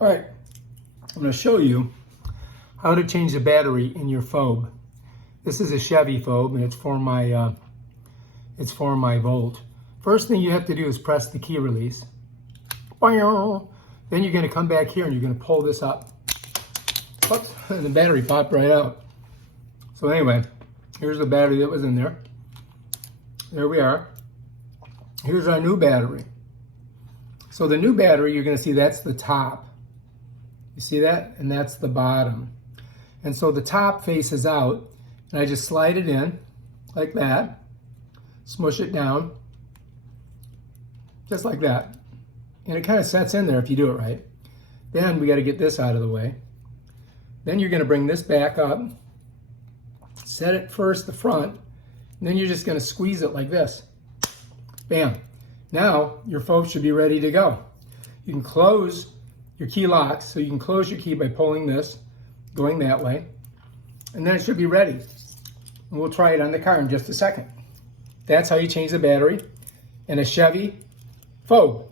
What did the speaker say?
All right, I'm going to show you how to change the battery in your fob. This is a Chevy fob, and it's for my Volt. First thing you have to do is press the key release. Then you're going to come back here and you're going to pull this up. Oops, and the battery popped right out. So anyway, here's the battery that was in there. There we are. Here's our new battery. So the new battery, you're going to see that's the top. You see that? And that's the bottom. And so the top faces out, and I just slide it in like that, smush it down, just like that. And it kind of sets in there if you do it right. Then we got to get this out of the way. Then you're going to bring this back up, set it first the front, and then you're just going to squeeze it like this. Bam. Now your fob should be ready to go. You can close your key locks, so you can close your key by pulling this, going that way, and then it should be ready. And we'll try it on the car in just a second. That's how you change the battery in a Chevy fob.